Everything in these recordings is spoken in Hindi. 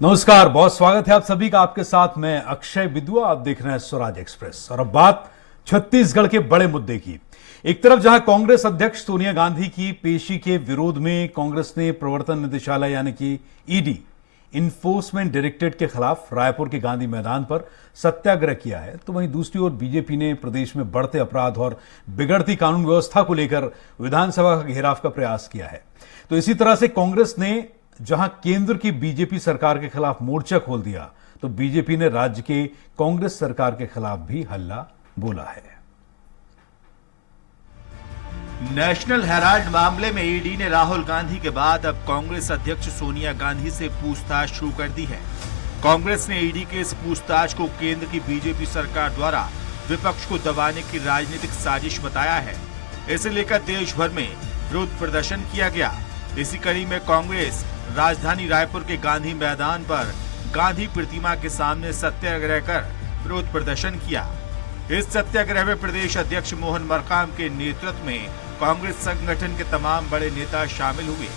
नमस्कार, बहुत स्वागत है आप सभी का। आपके साथ मैं अक्षय विदुआ, आप देख रहे हैं स्वराज एक्सप्रेस। और अब बात छत्तीसगढ़ के बड़े मुद्दे की। एक तरफ जहां कांग्रेस अध्यक्ष सोनिया गांधी की पेशी के विरोध में कांग्रेस ने प्रवर्तन निदेशालय यानी कि ईडी इन्फोर्समेंट डायरेक्टरेट के खिलाफ रायपुर के गांधी मैदान पर सत्याग्रह किया है, तो वहीं दूसरी ओर बीजेपी ने प्रदेश में बढ़ते अपराध और बिगड़ती कानून व्यवस्था को लेकर विधानसभा का घेराव का प्रयास किया है। तो इसी तरह से कांग्रेस ने जहां केंद्र की बीजेपी सरकार के खिलाफ मोर्चा खोल दिया, तो बीजेपी ने राज्य के कांग्रेस सरकार के खिलाफ भी हल्ला बोला है। नेशनल हेराल्ड मामले में ईडी ने राहुल गांधी के बाद अब कांग्रेस अध्यक्ष सोनिया गांधी से पूछताछ शुरू कर दी है। कांग्रेस ने ईडी के इस पूछताछ को केंद्र की बीजेपी सरकार द्वारा विपक्ष को दबाने की राजनीतिक साजिश बताया है। इसे लेकर देश भर में विरोध प्रदर्शन किया गया। इसी कड़ी में कांग्रेस राजधानी रायपुर के गांधी मैदान पर गांधी प्रतिमा के सामने सत्याग्रह कर विरोध प्रदर्शन किया। इस सत्याग्रह में प्रदेश अध्यक्ष मोहन मरकाम के नेतृत्व में कांग्रेस संगठन के तमाम बड़े नेता शामिल हुए।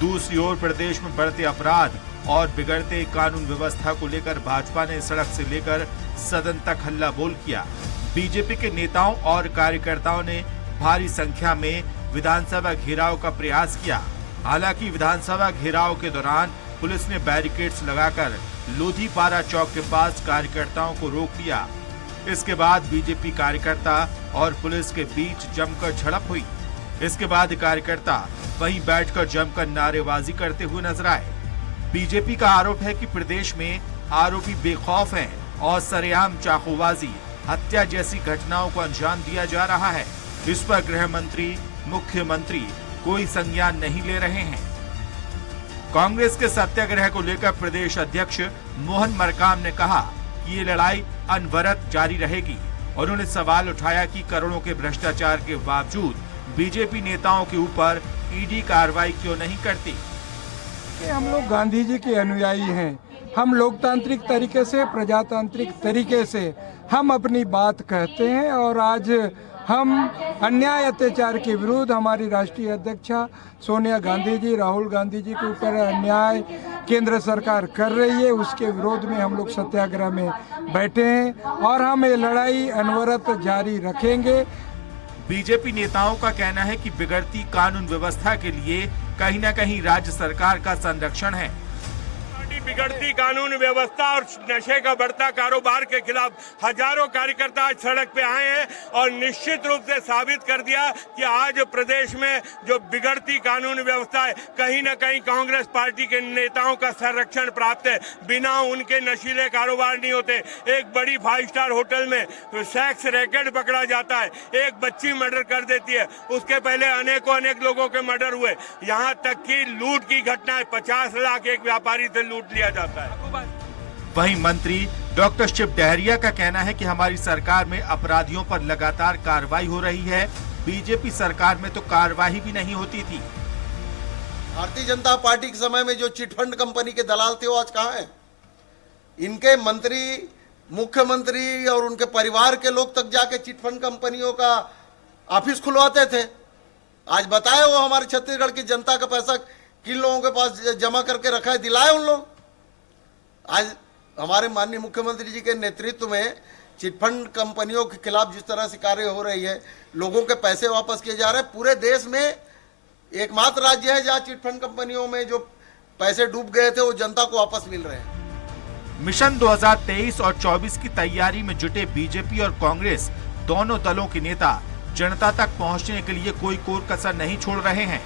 दूसरी ओर प्रदेश में बढ़ते अपराध और बिगड़ते कानून व्यवस्था को लेकर भाजपा ने सड़क से लेकर सदन तक हल्ला बोल किया। बीजेपी के नेताओं और कार्यकर्ताओं ने भारी संख्या में विधानसभा घेराव का प्रयास किया। हालांकि विधानसभा घेराव के दौरान पुलिस ने बैरिकेड्स लगाकर लोधीपारा चौक के पास कार्यकर्ताओं को रोक दिया। इसके बाद बीजेपी कार्यकर्ता और पुलिस के बीच जमकर झड़प हुई। इसके बाद कार्यकर्ता वहीं बैठकर जमकर नारेबाजी करते हुए नजर आए। बीजेपी का आरोप है कि प्रदेश में आरोपी बेखौफ हैं और सरेआम चाकूबाजी, हत्या जैसी घटनाओं को अंजाम दिया जा रहा है। इस पर गृह मंत्री, मुख्यमंत्री कोई संज्ञान नहीं ले रहे हैं। कांग्रेस के सत्याग्रह को लेकर प्रदेश अध्यक्ष मोहन मरकाम ने कहा कि ये लड़ाई अनवरत जारी रहेगी। उन्होंने सवाल उठाया कि करोड़ों के भ्रष्टाचार के बावजूद बीजेपी नेताओं के ऊपर ईडी कार्रवाई क्यों नहीं करती। हम लोग गांधी जी के अनुयायी हैं। हम लोकतांत्रिक तरीके से, प्रजातांत्रिक तरीके से हम अपनी बात कहते हैं और आज हम अन्याय अत्याचार के विरुद्ध हमारी राष्ट्रीय अध्यक्षा सोनिया गांधी जी, राहुल गांधी जी के ऊपर अन्याय केंद्र सरकार कर रही है, उसके विरोध में हम लोग सत्याग्रह में बैठे हैं और हम ये लड़ाई अनवरत जारी रखेंगे। बीजेपी नेताओं का कहना है कि बिगड़ती कानून व्यवस्था के लिए कहीं न कहीं राज्य सरकार का संरक्षण है। बिगड़ती कानून व्यवस्था और नशे का बढ़ता कारोबार के खिलाफ हजारों कार्यकर्ता आज सड़क पे आए हैं और निश्चित रूप से साबित कर दिया कि आज प्रदेश में जो बिगड़ती कानून व्यवस्था है, कहीं न कहीं कांग्रेस पार्टी के नेताओं का संरक्षण प्राप्त है। बिना उनके नशीले कारोबार नहीं होते। एक बड़ी 5 स्टार होटल में सेक्स रैकेट पकड़ा जाता है, एक बच्ची मर्डर कर देती है, उसके पहले अनेक लोगों के मर्डर हुए। यहाँ तक कि लूट की घटनाएं, 50 लाख एक व्यापारी से लूट लिया जाता है। वहीं मंत्री डॉक्टर शिव डहरिया का कहना है कि हमारी सरकार में अपराधियों पर लगातार कार्रवाई हो रही है। बीजेपी सरकार में तो कार्रवाई भी नहीं होती थी। भारतीय जनता पार्टी के समय में जो चिटफंड कंपनी के दलाल थे वो आज कहाँ हैं? इनके मंत्री, मुख्यमंत्री और उनके परिवार के लोग तक जाके चिटफंड कंपनियों का ऑफिस खुलवाते थे। आज बताए वो हमारे छत्तीसगढ़ की जनता का पैसा किन लोगों के पास जमा करके रखा है, दिलाए उन लोग। आज हमारे माननीय मुख्यमंत्री जी के नेतृत्व में चिटफंड कंपनियों के खिलाफ जिस तरह से कार्य हो रही है, लोगों के पैसे वापस किए जा रहे हैं। पूरे देश में एकमात्र राज्य है जहां चिटफंड कंपनियों में जो पैसे डूब गए थे वो जनता को वापस मिल रहे हैं। मिशन 2023 और 24 की तैयारी में जुटे बीजेपी और कांग्रेस दोनों दलों के नेता जनता तक पहुंचने के लिए कोई कोर कसर नहीं छोड़ रहे हैं।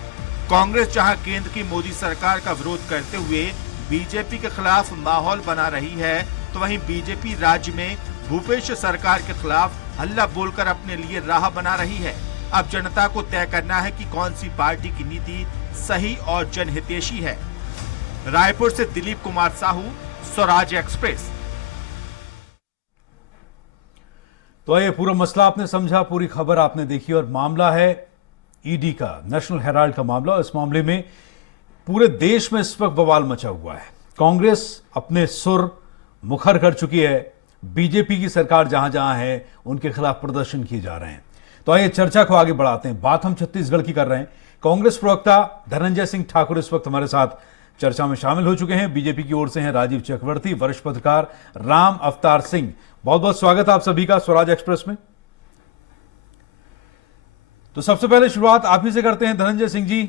कांग्रेस जहां केंद्र की मोदी सरकार का विरोध करते हुए बीजेपी के खिलाफ माहौल बना रही है, तो वहीं बीजेपी राज्य में भूपेश सरकार के खिलाफ हल्ला बोलकर अपने लिए राह बना रही है। अब जनता को तय करना है कि कौन सी पार्टी की नीति सही और जनहितैषी है। रायपुर से दिलीप कुमार साहू, स्वराज एक्सप्रेस। तो ये पूरा मसला आपने समझा, पूरी खबर आपने देखी। और मामला है ईडी का, नेशनल हेराल्ड का मामला। इस मामले में पूरे देश में इस वक्त बवाल मचा हुआ है। कांग्रेस अपने सुर मुखर कर चुकी है। बीजेपी की सरकार जहां जहां है उनके खिलाफ प्रदर्शन किए जा रहे हैं। तो आइए चर्चा को आगे बढ़ाते हैं। बात हम छत्तीसगढ़ की कर रहे हैं। कांग्रेस प्रवक्ता धनंजय सिंह ठाकुर इस वक्त हमारे साथ चर्चा में शामिल हो चुके हैं। बीजेपी की ओर से हैं राजीव चक्रवर्ती, वरिष्ठ पत्रकार राम अवतार सिंह। बहुत बहुत स्वागत है आप सभी का स्वराज एक्सप्रेस में। तो सबसे पहले शुरुआत आप ही से करते हैं धनंजय सिंह जी।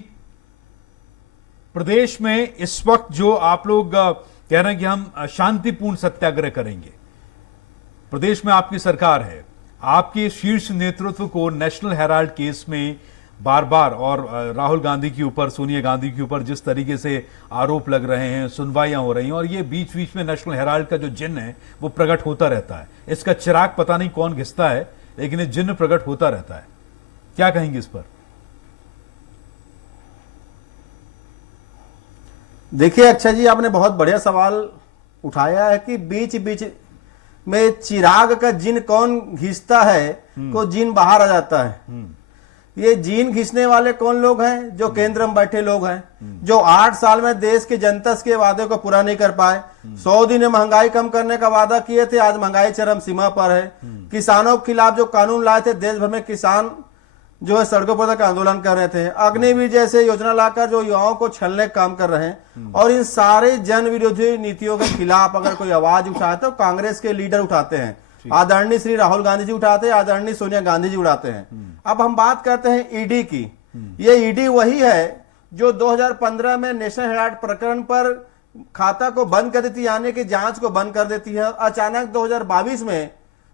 प्रदेश में इस वक्त जो आप लोग कह रहे हैं कि हम शांतिपूर्ण सत्याग्रह करेंगे, प्रदेश में आपकी सरकार है, आपके शीर्ष नेतृत्व को नेशनल हेराल्ड केस में बार बार और राहुल गांधी के ऊपर, सोनिया गांधी के ऊपर जिस तरीके से आरोप लग रहे हैं, सुनवाइयां हो रही हैं, और ये बीच बीच में नेशनल हेराल्ड का जो जिन्न है वो प्रकट होता रहता है। इसका चिराग पता नहीं कौन घिसता है, लेकिन ये जिन्न प्रकट होता रहता है। क्या कहेंगे इस पर? देखिए अक्षय जी, आपने बहुत बढ़िया सवाल उठाया है कि बीच बीच में चिराग का जिन कौन घिसता है, को जिन बाहर आ जाता है। ये जीन घिसने वाले कौन लोग हैं? जो केंद्र में बैठे लोग हैं, जो 8 साल में देश की जनता के वादे को पूरा नहीं कर पाए। 100 दिन में महंगाई कम करने का वादा किए थे, आज महंगाई चरम सीमा पर है। किसानों के खिलाफ जो कानून लाए थे, देश भर में किसान जो है सड़कों पर तक आंदोलन कर रहे थे। अग्निवीर जैसे योजना लाकर जो युवाओं को छलने का काम कर रहे हैं। और इन सारे जन विरोधी नीतियों के खिलाफ अगर कोई आवाज उठाए तो कांग्रेस के लीडर उठाते हैं, आदरणीय श्री राहुल गांधी जी उठाते हैं, आदरणीय सोनिया गांधी जी उठाते हैं। अब हम बात करते हैं ईडी की। ये ईडी वही है जो 2015 में नेशनल हेराल्ड प्रकरण पर खाता को बंद कर देती है, यानी कि जांच को बंद कर देती है। अचानक 2022 में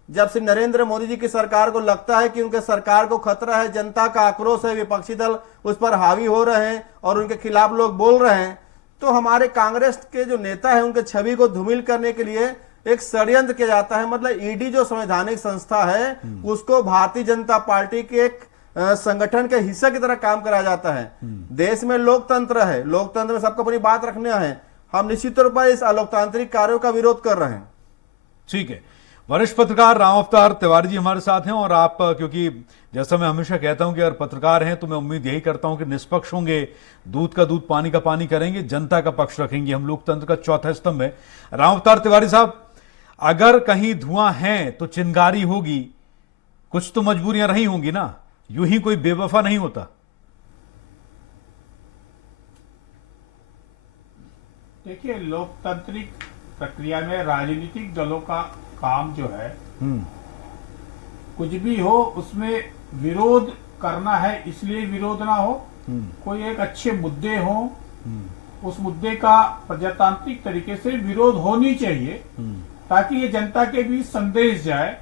जब श्री नरेंद्र मोदी जी की सरकार को लगता है कि उनके सरकार को खतरा है, जनता का आक्रोश है, विपक्षी दल उस पर हावी हो रहे हैं और उनके खिलाफ लोग बोल रहे हैं, तो हमारे कांग्रेस के जो नेता है उनके छवि को धूमिल करने के लिए एक षड्यंत्र किया जाता है। मतलब ईडी जो संवैधानिक संस्था है उसको भारतीय जनता पार्टी के एक संगठन के हिस्से की तरह काम कराया जाता है। देश में लोकतंत्र है, लोकतंत्र में सबको अपनी बात रखना है। हम निश्चित तौर पर इस अलोकतांत्रिक कार्यों का विरोध कर रहे हैं। ठीक है, वरिष्ठ पत्रकार राम अवतार तिवारी जी हमारे साथ हैं। और आप, क्योंकि जैसा मैं हमेशा कहता हूं कि अगर पत्रकार हैं तो मैं उम्मीद यही करता हूं कि निष्पक्ष होंगे, दूध का दूध पानी का पानी करेंगे, जनता का पक्ष रखेंगे। हम लोकतंत्र का चौथा स्तंभ है। राम अवतार तिवारी साहब, अगर कहीं धुआं है तो चिंगारी होगी, कुछ तो मजबूरियां रही होंगी ना, यूं ही कोई बेवफा नहीं होता। देखिए, लोकतांत्रिक प्रक्रिया में राजनीतिक दलों का काम जो है, कुछ भी हो उसमें विरोध करना है, इसलिए विरोध ना हो। कोई एक अच्छे मुद्दे हो, उस मुद्दे का प्रजातांत्रिक तरीके से विरोध होनी चाहिए, ताकि ये जनता के बीच संदेश जाए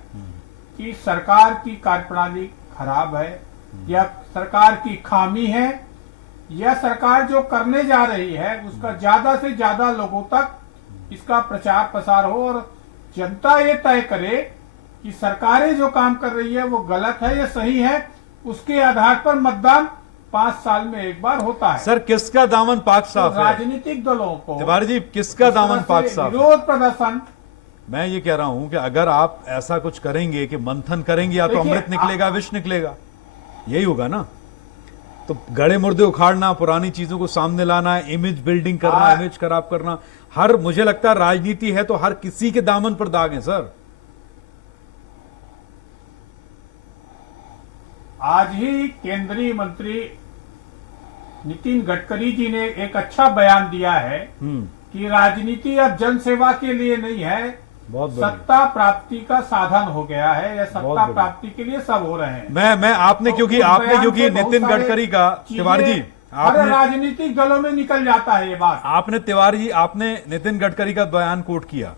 कि सरकार की कार्यप्रणाली खराब है, या सरकार की खामी है, या सरकार जो करने जा रही है उसका ज्यादा से ज्यादा लोगों तक इसका प्रचार प्रसार हो, और जनता ये तय करे कि सरकारें जो काम कर रही है वो गलत है या सही है। उसके आधार पर मतदान 5 साल में एक बार होता है। सर, किसका दामन पाक साफ है? राजनीतिक दलों को, तिवारी जी, किसका दामन पाक साफ है? विरोध प्रदर्शन। मैं ये कह रहा हूं कि अगर आप ऐसा कुछ करेंगे कि मंथन करेंगे, या तो अमृत निकलेगा, विष निकलेगा, यही होगा ना। तो गड़े मुर्दे उखाड़ना, पुरानी चीजों को सामने लाना, इमेज बिल्डिंग करना, इमेज खराब करना, हर, मुझे लगता है राजनीति है तो हर किसी के दामन पर दाग है। सर, आज ही केंद्रीय मंत्री नितिन गडकरी जी ने एक अच्छा बयान दिया है कि राजनीति अब जनसेवा के लिए नहीं है, सत्ता प्राप्ति का साधन हो गया है, या सत्ता प्राप्ति के लिए सब हो रहे हैं। मैं आपने, क्योंकि नितिन गडकरी का, तिवारी जी, आपने राजनीतिक दलों में निकल जाता है ये बात। आपने, तिवारी जी, आपने नितिन गडकरी का बयान कोट किया।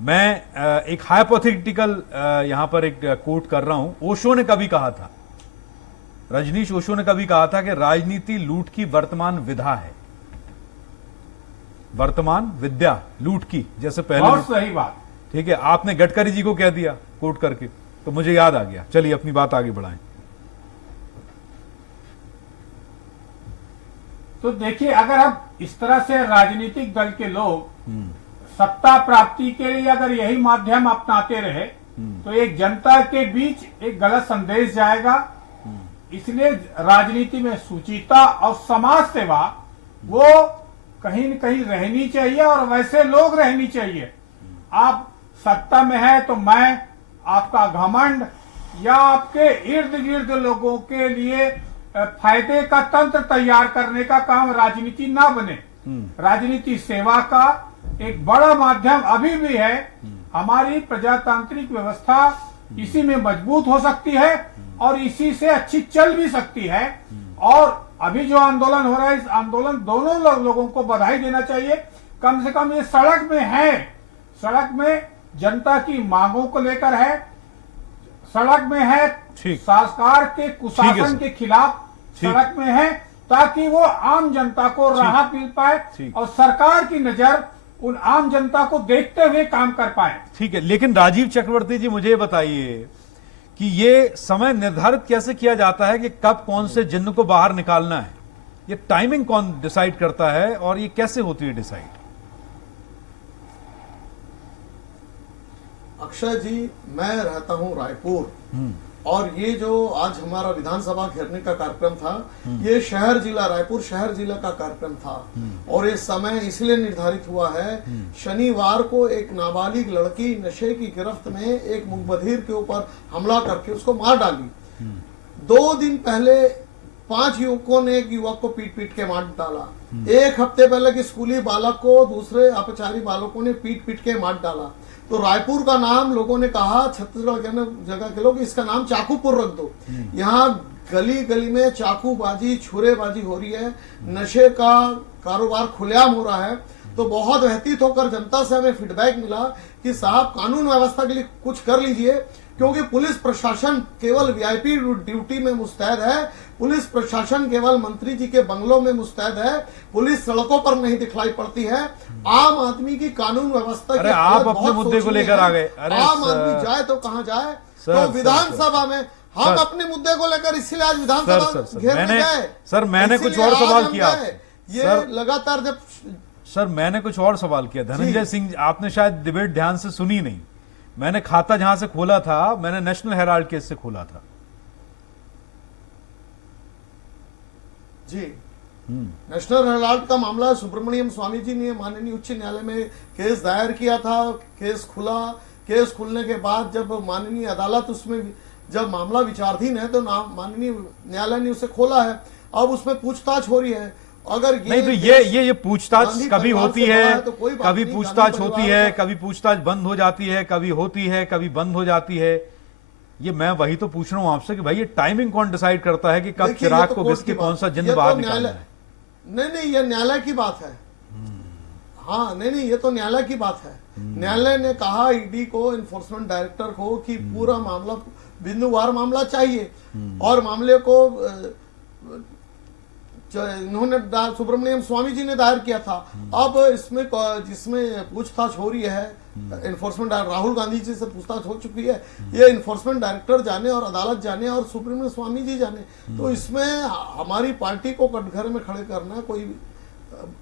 मैं एक हाइपोथेटिकल यहां पर एक कोट कर रहा हूं। ओशो ने कभी कहा था, रजनीश ओशो ने कभी कहा था कि राजनीति लूट की वर्तमान विधा है, वर्तमान विद्या लूट की, जैसे पहले। बहुत सही बात। ठीक है, आपने गडकरी जी को कह दिया कोट करके, तो मुझे याद आ गया। चलिए अपनी बात आगे बढ़ाएं। तो देखिए, अगर हम इस तरह से राजनीतिक दल के लोग सत्ता प्राप्ति के लिए अगर यही माध्यम अपनाते रहे तो एक जनता के बीच एक गलत संदेश जाएगा। इसलिए राजनीति में शुचिता और समाज सेवा वो कहीं न कहीं रहनी चाहिए, और वैसे लोग रहनी चाहिए। आप सत्ता में है तो मैं, आपका घमंड या आपके इर्द गिर्द लोगों के लिए फायदे का तंत्र तैयार करने का काम राजनीति ना बने। राजनीति सेवा का एक बड़ा माध्यम अभी भी है। हमारी प्रजातांत्रिक व्यवस्था इसी में मजबूत हो सकती है और इसी से अच्छी चल भी सकती है। और अभी जो आंदोलन हो रहा है, इस आंदोलन दोनों लोगों को बधाई देना चाहिए। कम से कम ये सड़क में है, सड़क में जनता की मांगों को लेकर है, सड़क में है ठीक। सरकार के कुशासन सर। के खिलाफ ठीक। सड़क में है, ताकि वो आम जनता को राहत मिल पाए ठीक। और सरकार की नजर उन आम जनता को देखते हुए काम कर पाए। ठीक है, लेकिन राजीव चक्रवर्ती जी मुझे बताइए कि ये समय निर्धारित कैसे किया जाता है कि कब कौन से जिन्न को बाहर निकालना है? ये टाइमिंग कौन डिसाइड करता है और ये कैसे होती है डिसाइड? अक्षय जी, मैं रहता हूं रायपुर, और ये जो आज हमारा विधानसभा घेरने का कार्यक्रम था, ये शहर जिला रायपुर शहर जिला का कार्यक्रम था। और ये समय इसलिए निर्धारित हुआ है, शनिवार को एक नाबालिग लड़की नशे की गिरफ्त में एक मुखबिर के ऊपर हमला करके उसको मार डाली। 2 दिन पहले 5 युवकों ने एक युवक को पीट पीट के मार डाला। 1 हफ्ते पहले कि स्कूली बालक को दूसरे अपचारी बालकों ने पीट पीट के मार डाला। तो रायपुर का नाम लोगों ने कहा, छत्तीसगढ़ के जगह के लोग, इसका नाम चाकूपुर रख दो। यहाँ गली गली में चाकूबाजी छुरेबाजी हो रही है, नशे का कारोबार खुलेआम हो रहा है। तो बहुत व्यतीत होकर जनता से हमें फीडबैक मिला कि साहब कानून व्यवस्था के लिए कुछ कर लीजिए, क्योंकि पुलिस प्रशासन केवल वीआईपी ड्यूटी में मुस्तैद है, पुलिस प्रशासन केवल मंत्री जी के बंगलों में मुस्तैद है, पुलिस सड़कों पर नहीं दिखलाई पड़ती है। आम आदमी की कानून व्यवस्था अरे आप अपने मुद्दे को लेकर आ गए। अरे आम आदमी जाए तो कहाँ जाए? तो विधानसभा में हम अपने मुद्दे को लेकर इसलिए आज विधानसभा घेरने गए। सर मैंने कुछ और सवाल किया ये लगातार जब सर मैंने कुछ और सवाल किया धनंजय सिंह, आपने शायद डिबेट ध्यान से सुनी नहीं। मैंने खाता जहां से खोला था, मैंने नेशनल हेराल्ड केस से खोला था जी। नेशनल हेराल्ड का मामला सुब्रमण्यम स्वामी जी ने माननीय उच्च न्यायालय में केस दायर किया था। केस खुला, केस खुलने के बाद जब माननीय अदालत उसमें जब मामला विचाराधीन है तो माननीय न्यायालय ने उसे खोला है। अब उसमें पूछताछ हो रही है। अगर नहीं तो ये पूछताछ कभी होती है, कभी पूछताछ होती है, कभी पूछताछ बंद हो जाती है, कभी होती है, कभी बंद हो जाती है। ये मैं वही तो पूछ रहा हूं आपसे कि भाई ये टाइमिंग कौन डिसाइड करता है कि कब चिराग को घिस के कौन सा जिन्न बाहर निकालना है? नहीं, ये न्यायालय की बात है। हाँ, नहीं, ये तो न्यायालय की बात है। न्यायालय ने कहा ईडी को, इन्फोर्समेंट डायरेक्टर को कि पूरा मामला बिंदुवार मामला चाहिए, और मामले को इन्होंने सुब्रमण्यम स्वामी जी ने दायर किया था। अब इसमें जिसमें पूछताछ हो रही है, इन्फोर्समेंट राहुल गांधी जी से पूछताछ हो चुकी है, ये इन्फोर्समेंट डायरेक्टर जाने और अदालत जाने और सुब्रमण्यम स्वामी जी जाने। तो इसमें हमारी पार्टी को कटघरे में खड़े करना कोई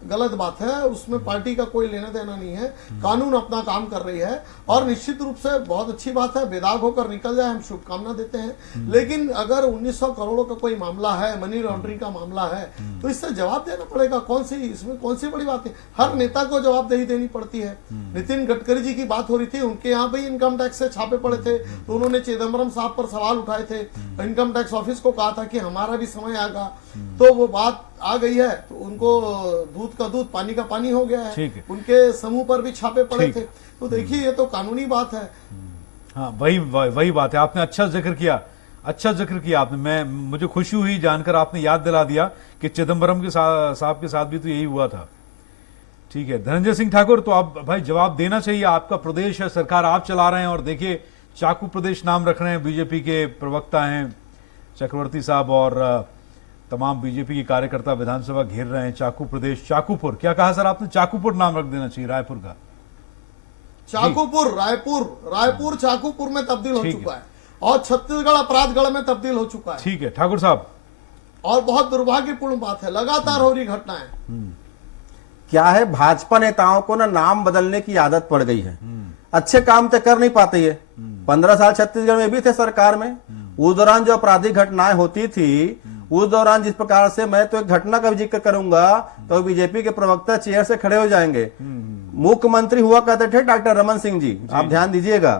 गलत बात है। उसमें पार्टी का कोई लेना देना नहीं है। कानून अपना काम कर रही है और निश्चित रूप से बहुत अच्छी बात है, बेदाग होकर निकल जाए, हम शुभकामना देते हैं। लेकिन अगर 1900 करोड़ों का कोई मामला है, मनी लॉन्ड्रिंग का मामला है, तो इससे जवाब देना पड़ेगा। इसमें कौन सी बड़ी बात है? हर नेता को जवाबदेही देनी पड़ती है। नितिन गडकरी जी की बात हो रही थी, उनके यहाँ पे इनकम टैक्स से छापे पड़े थे, तो उन्होंने चिदम्बरम साहब पर सवाल उठाए थे। इनकम टैक्स ऑफिस को कहा था कि हमारा भी समय आएगा, तो वो बात आ गई है। तो उनको दूध का दूध पानी का पानी हो गया है। उनके समूह पर भी छापे पड़े थे। तो देखिए, ये तो कानूनी बात है। हाँ, वही बात है। आपने अच्छा जिक्र किया आपने। मुझे खुशी हुई जानकर, आपने याद दिला दिया कि चिदम्बरम के साहब के साथ भी तो यही हुआ था। ठीक है धनंजय सिंह ठाकुर, तो आप भाई जवाब देना चाहिए। आपका प्रदेश है, सरकार आप चला रहे हैं, और देखिए चाकू प्रदेश नाम रख रहे हैं, बीजेपी के प्रवक्ता हैं चक्रवर्ती साहब, और तमाम बीजेपी के कार्यकर्ता विधानसभा घेर रहे हैं। चाकू प्रदेश, चाकूपुर, क्या कहा सर आपने? चाकूपुर नाम रख देना चाहिए रायपुर का। चाकूपुर, रायपुर चाकूपुर में तब्दील हो चुका है, और छत्तीसगढ़ अपराधगढ़ में तब्दील हो चुका है। ठीक है ठाकुर साहब। और बहुत दुर्भाग्यपूर्ण बात है, लगातार हो रही घटनाएं। क्या है, भाजपा नेताओं को ना नाम बदलने की आदत पड़ गई है। अच्छे काम तो कर नहीं पाते है। 15 साल छत्तीसगढ़ में भी थे सरकार में, उस दौरान जो आपराधिक घटनाएं होती थी, उस दौरान जिस प्रकार से, मैं तो एक घटना का जिक्र करूंगा तो बीजेपी के प्रवक्ता चेयर से खड़े हो जाएंगे। मुख्यमंत्री हुआ करते थे डॉक्टर रमन सिंह जी, आप ध्यान दीजिएगा।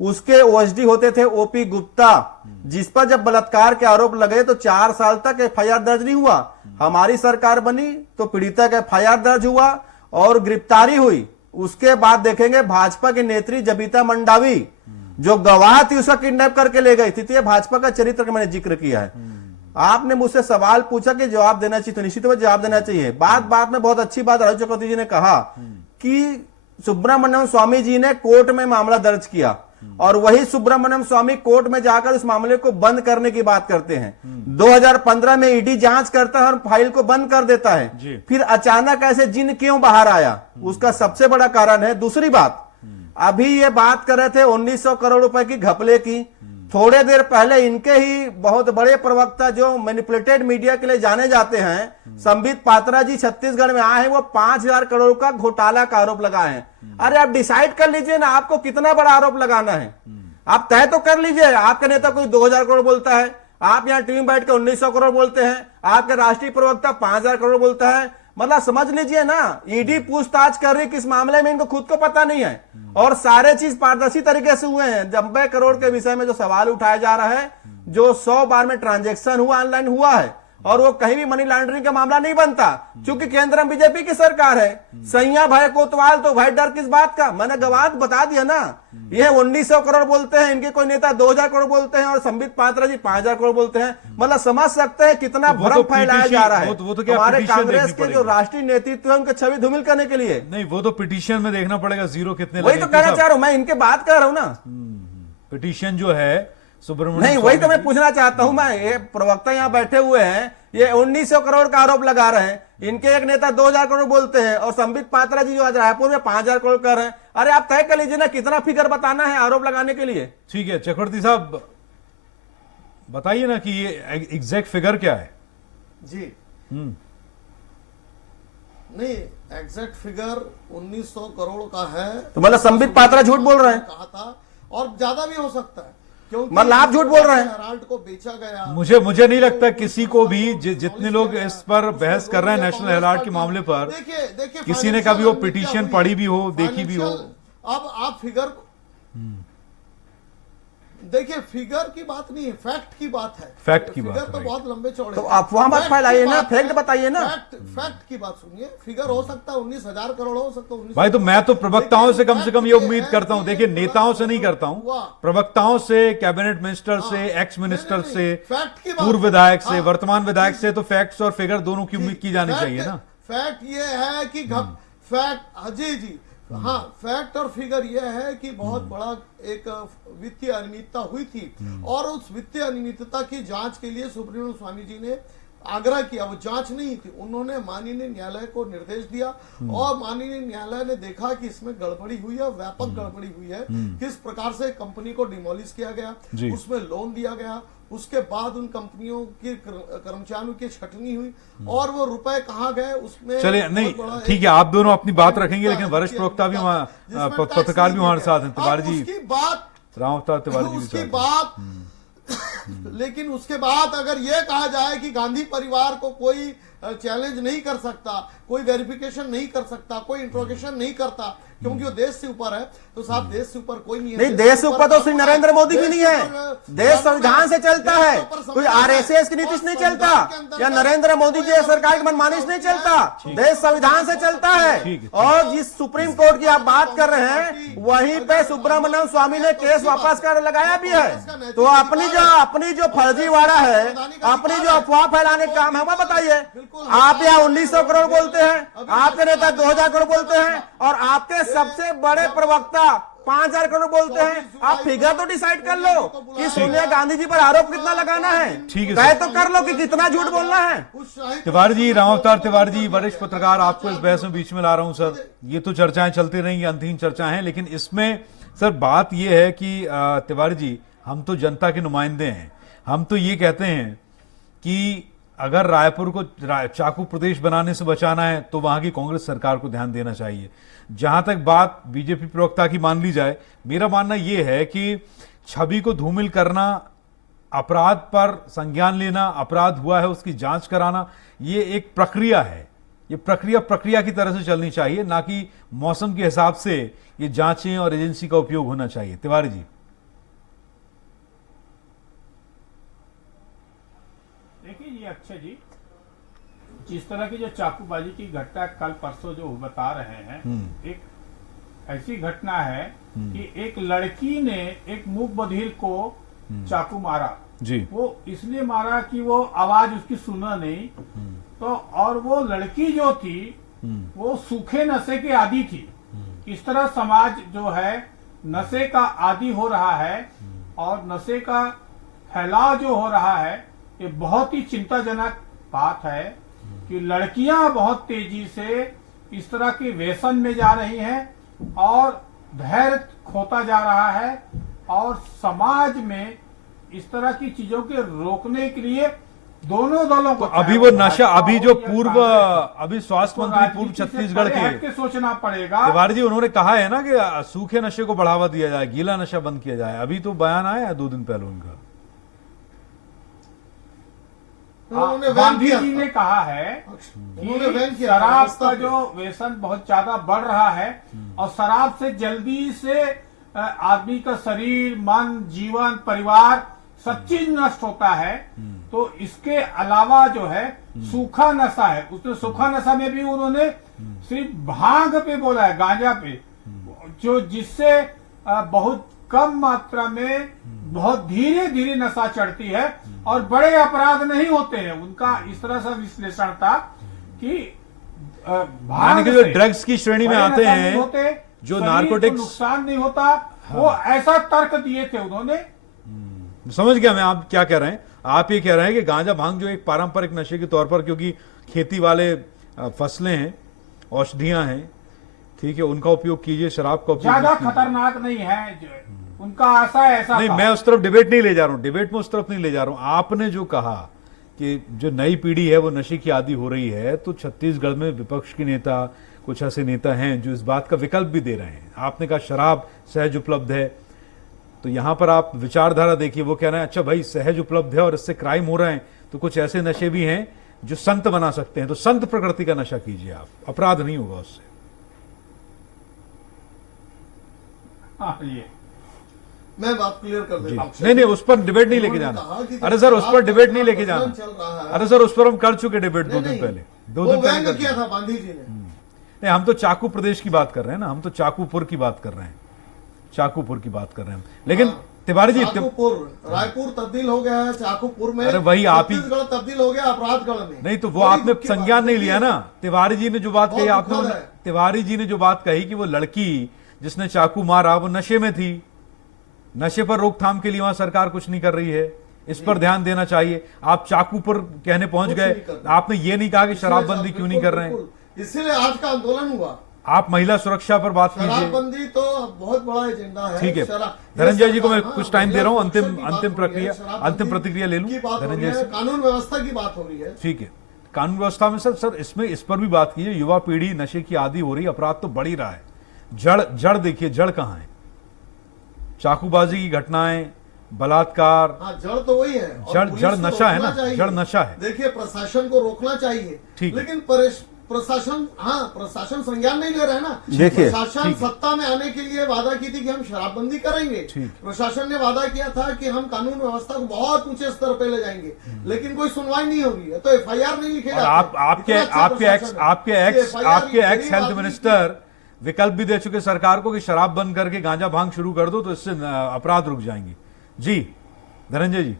उसके ओएसडी होते थे ओपी गुप्ता, जिस पर जब बलात्कार के आरोप लगे तो 4 साल तक एफआईआर दर्ज नहीं हुआ। हमारी सरकार बनी तो पीड़िता का एफआईआर दर्ज हुआ और गिरफ्तारी हुई। उसके बाद देखेंगे भाजपा की नेत्री जबीता मंडावी जो गवाह थी, उसका किडनैप करके ले गई थी। तो ये भाजपा का चरित्र का मैंने जिक्र किया है। आपने मुझसे सवाल पूछा कि जवाब देना चाहिए, तो निश्चित रूप से जवाब देना चाहिए। बात में बहुत अच्छी बात राजू चक्रवर्ती जी ने कहा कि सुब्रमण्यम स्वामी जी ने कोर्ट में मामला दर्ज किया और वही सुब्रमण्यम स्वामी कोर्ट में जाकर उस मामले को बंद करने की बात करते हैं। 2015 में ईडी जांच करता है और फाइल को बंद कर देता है। फिर अचानक ऐसे जिन क्यों बाहर आया, उसका सबसे बड़ा कारण है। दूसरी बात, अभी ये बात कर रहे थे 1900 करोड़ रुपए की घपले की। थोड़े देर पहले इनके ही बहुत बड़े प्रवक्ता जो मैनिपुलेटेड मीडिया के लिए जाने जाते हैं, संबित पात्रा जी छत्तीसगढ़ में आए हैं, वो 5000 करोड़ का घोटाला का आरोप लगाए हैं। अरे आप डिसाइड कर लीजिए ना, आपको कितना बड़ा आरोप लगाना है, आप तय तो कर लीजिए। आपके नेता कोई 2000 करोड़ बोलता है, आप यहाँ टीम बैठ के 1900 करोड़ बोलते हैं, आपके राष्ट्रीय प्रवक्ता 5000 करोड़ बोलता है। मतलब समझ लीजिए ना, ईडी पूछताछ कर रही किस मामले में, इनको खुद को पता नहीं है। और सारे चीज पारदर्शी तरीके से हुए हैं। 90 करोड़ के विषय में जो सवाल उठाया जा रहा है, जो 100 बार में ट्रांजैक्शन हुआ, ऑनलाइन हुआ है, और वो कहीं भी मनी लॉन्ड्रिंग का मामला नहीं बनता, क्योंकि केंद्र में बीजेपी की सरकार है। सैया भय कोतवाल, तो भाई डर किस बात का? मैंने गवाह बता दिया ना। ये 1900 करोड़ बोलते हैं, इनके कोई नेता 2000 करोड़ बोलते हैं और संबित पात्रा जी 5000 करोड़ बोलते हैं। मतलब समझ सकते हैं कितना भ्रम फैलाया जा रहा है। हमारे कांग्रेस के जो राष्ट्रीय नेतृत्व है, उनके छवि धूमिल करने के लिए। नहीं, वो तो पिटीशन में देखना पड़ेगा जीरो कितने वही तो कहना चाह रहा हूं मैं, इनके बात कर रहा हूं ना। पिटीशन जो है सुब्रमण्यम, नहीं वही तो मैं पूछना चाहता हूं मैं। ये प्रवक्ता यहाँ बैठे हुए हैं, ये 1900 करोड़ का आरोप लगा रहे हैं। इनके एक नेता 2000 करोड़ बोलते हैं और संबित पात्रा जी जो आज रायपुर में 5000 करोड़ कर रहे हैं। अरे आप तय कर लीजिए ना, कितना फिगर बताना है आरोप लगाने के लिए। ठीक है चक्रवर्ती साहब, बताइए ना कि ये एग्जैक्ट फिगर क्या है। जी नहीं, एग्जैक्ट फिगर 1900 करोड़ का है। तो मतलब संबित पात्रा झूठ बोल रहे हैं, कहा था, और ज्यादा भी हो सकता है, क्योंकि मतलब आप झूठ बोल रहे हैं। हेराल्ड को बेचा गया। मुझे नहीं लगता किसी को भी, जितने लोग इस पर बहस कर रहे हैं नेशनल हेराल्ड के मामले पर, देखिए किसी ने कभी वो पिटीशन पढ़ी भी हो, देखी भी हो। अब आप फिगर देखिए, फिगर की बात नहीं है, फैक्ट की बात है। फैक्ट की बात फिगर तो है, बहुत लंबे चौड़े, तो अफवाह मत फैलाइए ना, फैक्ट बताइए ना। फैक्ट की बात सुनिए। फिगर हो सकता है 19,000 करोड़, हो सकता है 19,000। भाई तो मैं तो प्रवक्ताओं से कम ये उम्मीद करता हूं। देखिए नेताओं से नहीं करता हूं, प्रवक्ताओं से, कैबिनेट मिनिस्टर से, एक्स मिनिस्टर से, पूर्व विधायक से, वर्तमान विधायक से, तो फैक्ट्स और फिगर दोनों की उम्मीद की जानी चाहिए ना। फैक्ट ये है कि फैक्ट अजय जी, हाँ, फैक्ट और फिगर यह है कि बहुत बड़ा एक वित्तीय अनियमितता हुई थी और उस वित्तीय अनियमितता की जांच के लिए सुब्रमण्यम स्वामी जी ने आग्रह किया। वो जांच नहीं थी, उन्होंने माननीय न्यायालय को निर्देश दिया और माननीय न्यायालय ने देखा कि इसमें गड़बड़ी हुई है, व्यापक गड़बड़ी हुई है। किस प्रकार से कंपनी को डिमोलिश किया गया, उसमें लोन दिया गया, उसके बाद उन कंपनियों के कर्मचारियों की छटनी हुई और वो रुपए कहाँ गए उसमें। चलिए, नहीं ठीक है, आप दोनों अपनी बात रखेंगे, लेकिन वरिष्ठ प्रवक्ता भी वहाँ, पत्रकार भी हमारे साथ हैं, तिवारी जी, राम अवतार तिवारी जी उसकी बात। लेकिन उसके बाद अगर यह कहा जाए कि गांधी परिवार को कोई चैलेंज नहीं कर सकता, कोई वेरिफिकेशन नहीं कर सकता, कोई इंट्रोगेशन नहीं करता, क्योंकि वो देश से ऊपर है, तो साहब देश से ऊपर कोई नहीं है। नहीं, देश से ऊपर तो श्री नरेंद्र मोदी भी नहीं है। देश संविधान से चलता है, कोई आरएसएस की नीति से नहीं चलता या नरेंद्र मोदी जी सरकार की मनमानी से नहीं चलता। देश संविधान से चलता है। और जिस सुप्रीम कोर्ट की आप बात कर रहे हैं, वहीं पे सुब्रमण्यम स्वामी ने केस वापस कर लगाया भी है। तो अपनी जो फर्जीवाड़ा है, अपनी जो अफवाह फैलाने का काम है, वो बताइए। आप यहाँ 1900 करोड़ बोलते हैं, आपके नेता 2000 करोड़ बोलते हैं और आपके सबसे बड़े प्रवक्ता 5000 करोड़ बोलते हैं। आप फिगर तो डिसाइड कर लो कि सोनिया गांधी जी पर आरोप कितना लगाना है। ठीक है, तय तो कर लो कि कितना झूठ बोलना है। तिवारी जी, राम अवतार तिवारी जी, वरिष्ठ पत्रकार, आपको इस बहस में बीच में ला रहा हूं सर। ये तो चर्चाएं चलती रहेंगी, अंतिम चर्चा है, लेकिन इसमें सर बात यह है कि तिवारी जी, हम तो जनता के नुमाइंदे हैं। हम तो ये कहते हैं कि अगर रायपुर को चाकू प्रदेश बनाने से बचाना है तो वहां की कांग्रेस सरकार को ध्यान देना चाहिए। जहां तक बात बीजेपी प्रवक्ता की मान ली जाए, मेरा मानना यह है कि छवि को धूमिल करना, अपराध पर संज्ञान लेना, अपराध हुआ है उसकी जांच कराना, ये एक प्रक्रिया है। ये प्रक्रिया की तरह से चलनी चाहिए, ना कि मौसम के हिसाब से ये जांचें और एजेंसी का उपयोग होना चाहिए। तिवारी जी, अक्षय जी, जिस तरह की जो चाकूबाजी की घटना कल परसों जो बता रहे हैं, एक ऐसी घटना है कि एक लड़की ने एक मूक बधिर को चाकू मारा जी। वो इसलिए मारा कि वो आवाज उसकी सुना नहीं, तो और वो लड़की जो थी वो सूखे नशे के आदी थी। इस तरह समाज जो है नशे का आदी हो रहा है और नशे का फैलाव जो हो रहा है, ये बहुत ही चिंताजनक बात है कि लड़कियां बहुत तेजी से इस तरह के व्यसन में जा रही हैं और धैर्य खोता जा रहा है और समाज में इस तरह की चीजों के रोकने के लिए दोनों दलों को, अभी वो नशा, अभी जो पूर्व अभी स्वास्थ्य मंत्री पूर्व छत्तीसगढ़ के सोचना पड़ेगा। तिवारी जी, उन्होंने कहा है ना कि सूखे नशे को बढ़ावा दिया जाए, गीला नशा बंद किया जाए। अभी तो बयान आया है 2 दिन पहले उनका। गांधी जी ने कहा है कि शराब का जो व्यसन बहुत ज्यादा बढ़ रहा है और शराब से जल्दी से आदमी का शरीर, मन, जीवन, परिवार सब चीज नष्ट होता है। तो इसके अलावा जो है सूखा नशा है, उसने सूखा नशा में भी उन्होंने सिर्फ भांग पे बोला है, गांजा पे, जो जिससे बहुत कम मात्रा में बहुत धीरे धीरे नशा चढ़ती है और बड़े अपराध नहीं होते हैं। उनका इस तरह से विश्लेषण था कि भांग जो ड्रग्स की श्रेणी में आते हैं, जो नार्कोटिक्स, नुकसान नहीं होता। हाँ। वो ऐसा तर्क दिए थे उन्होंने। समझ गया मैं आप क्या कह रहे हैं। आप ये कह रहे हैं कि गांजा भांग जो एक पारंपरिक नशे के तौर पर, क्योंकि खेती वाले फसलें हैं, औषधियां हैं, ठीक है, उनका उपयोग कीजिए, शराब का उपयोग ज्यादा खतरनाक नहीं है उनका, ऐसा नहीं। मैं उस तरफ डिबेट नहीं ले जा रहा हूं, डिबेट में उस तरफ नहीं ले जा रहा हूं। आपने जो कहा कि जो नई पीढ़ी है वो नशे की आदी हो रही है, तो छत्तीसगढ़ में विपक्ष के नेता, कुछ ऐसे नेता हैं जो इस बात का विकल्प भी दे रहे हैं। आपने कहा शराब सहज उपलब्ध है, तो यहां पर आप विचारधारा देखिए, वो कह रहे हैं अच्छा भाई सहज उपलब्ध है और इससे क्राइम हो रहे हैं, तो कुछ ऐसे नशे भी हैं जो संत बना सकते हैं, तो संत प्रकृति का नशा कीजिए आप, अपराध नहीं होगा उससे। हाँ, ये मैं बात क्लियर कर देता हूं। नहीं, उस पर डिबेट नहीं लेके जाना। अरे सर, उस पर डिबेट नहीं लेके जाना। अरे सर, उस पर हम कर चुके डिबेट 2 दिन पहले, 2 दिन पहले किया था गांधी जी ने। नहीं, हम तो चाकू प्रदेश की बात कर रहे हैं ना, हम तो चाकूपुर की बात कर रहे हैं, चाकूपुर की बात कर रहे हैं। लेकिन तिवारी जी, रायपुर तब्दील हो गया है चाकूपुर में। अरे वही आप ही तब्दील हो गया अपराधगढ़ में। नहीं तो वो आपने संज्ञान नहीं लिया ना। तिवारी जी ने जो बात कही आपने, तिवारी जी ने जो बात कही कि वो लड़की जिसने चाकू मारा वो नशे में थी, नशे पर रोकथाम के लिए वहां सरकार कुछ नहीं कर रही है, इस पर ध्यान देना चाहिए। आप चाकू पर कहने पहुंच गए, आपने ये नहीं कहा कि शराबबंदी क्यों नहीं कर रहे हैं। इसीलिए आज का आंदोलन हुआ। आप महिला सुरक्षा पर बात कीजिए। शराबबंदी तो बहुत बड़ा एजेंडा है। ठीक है, धनंजय जी को मैं कुछ टाइम दे रहा हूं, अंतिम प्रतिक्रिया ले लूं धनंजय से। कानून व्यवस्था की बात हो रही है। ठीक है, कानून व्यवस्था में सर इसमें इस पर भी बात कीजिए। युवा पीढ़ी नशे की आदी हो रही है, अपराध तो बढ़ ही रहा है। जड़ देखिए, जड़ कहां है? चाकूबाजी की घटनाएं, बलात्कार, जड़ तो वही है। जड़ नशा है ना, जड़ नशा है। देखिए, प्रशासन को रोकना चाहिए, लेकिन प्रशासन संज्ञान नहीं ले रहा है ना। देखिए, प्रशासन सत्ता में आने के लिए वादा की थी कि हम शराबबंदी करेंगे। प्रशासन ने वादा किया था कि हम कानून व्यवस्था को बहुत ऊंचे स्तर पे ले जाएंगे, लेकिन कोई सुनवाई नहीं हो रही है, तो FIR नहीं लिखे जाते। आपके एक्स हेल्थ मिनिस्टर विकल्प भी दे चुके सरकार को कि शराब बंद करके गांजा भांग शुरू कर दो, तो इससे अपराध रुक जाएंगे। जी धनंजय जी,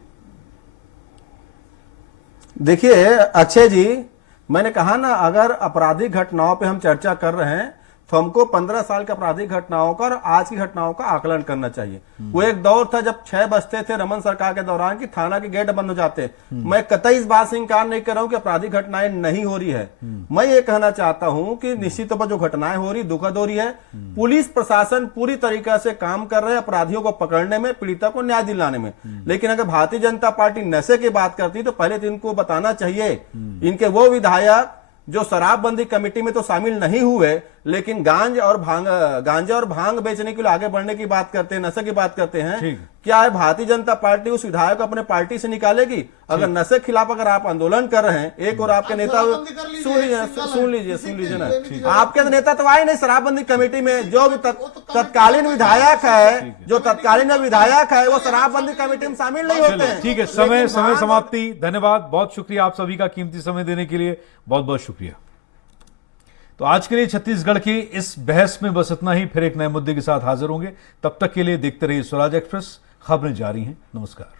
देखिए अक्षय जी, मैंने कहा ना, अगर आपराधिक घटनाओं पे हम चर्चा कर रहे हैं तो हमको 15 साल की आपराधिक घटनाओं का और आज की घटनाओं का आकलन करना चाहिए। वो एक दौर था जब 6 बजते थे रमन सरकार के दौरान कि थाना के गेट बंद हो जाते। मैं कतई इस बात से इंकार नहीं कर रहा हूं कि आपराधिक घटनाएं नहीं हो रही है। मैं ये कहना चाहता हूं कि निश्चित तौर पर जो घटनाएं हो रही, दुखद हो रही है। पुलिस प्रशासन पूरी तरीके से काम कर रहे हैं अपराधियों को पकड़ने में, पीड़िता को न्याय दिलाने में। लेकिन अगर भारतीय जनता पार्टी नशे की बात करती तो पहले तो इनको बताना चाहिए, इनके वो विधायक जो शराबबंदी कमेटी में तो शामिल नहीं हुए, लेकिन गांजा और भांग बेचने के लिए आगे बढ़ने की बात करते हैं, नशे की बात करते हैं। ठीक। क्या है भारतीय जनता पार्टी उस विधायक को अपने पार्टी से निकालेगी? अगर नशे के खिलाफ अगर आप आंदोलन कर रहे हैं, एक और आपके नेता, सुन लीजिए ना, आपके नेता तो आए नहीं शराबबंदी कमेटी में। जो भी तत्कालीन विधायक है वो शराबबंदी कमेटी में शामिल नहीं होते हैं। ठीक है, समय समाप्ति। धन्यवाद, बहुत शुक्रिया आप सभी का कीमती समय देने के लिए, बहुत बहुत शुक्रिया। तो आज के लिए छत्तीसगढ़ की इस बहस में बस इतना ही। फिर एक नए मुद्दे के साथ हाजिर होंगे। तब तक के लिए देखते रहिए स्वराज एक्सप्रेस। खबरें जारी हैं। नमस्कार।